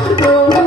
Oh.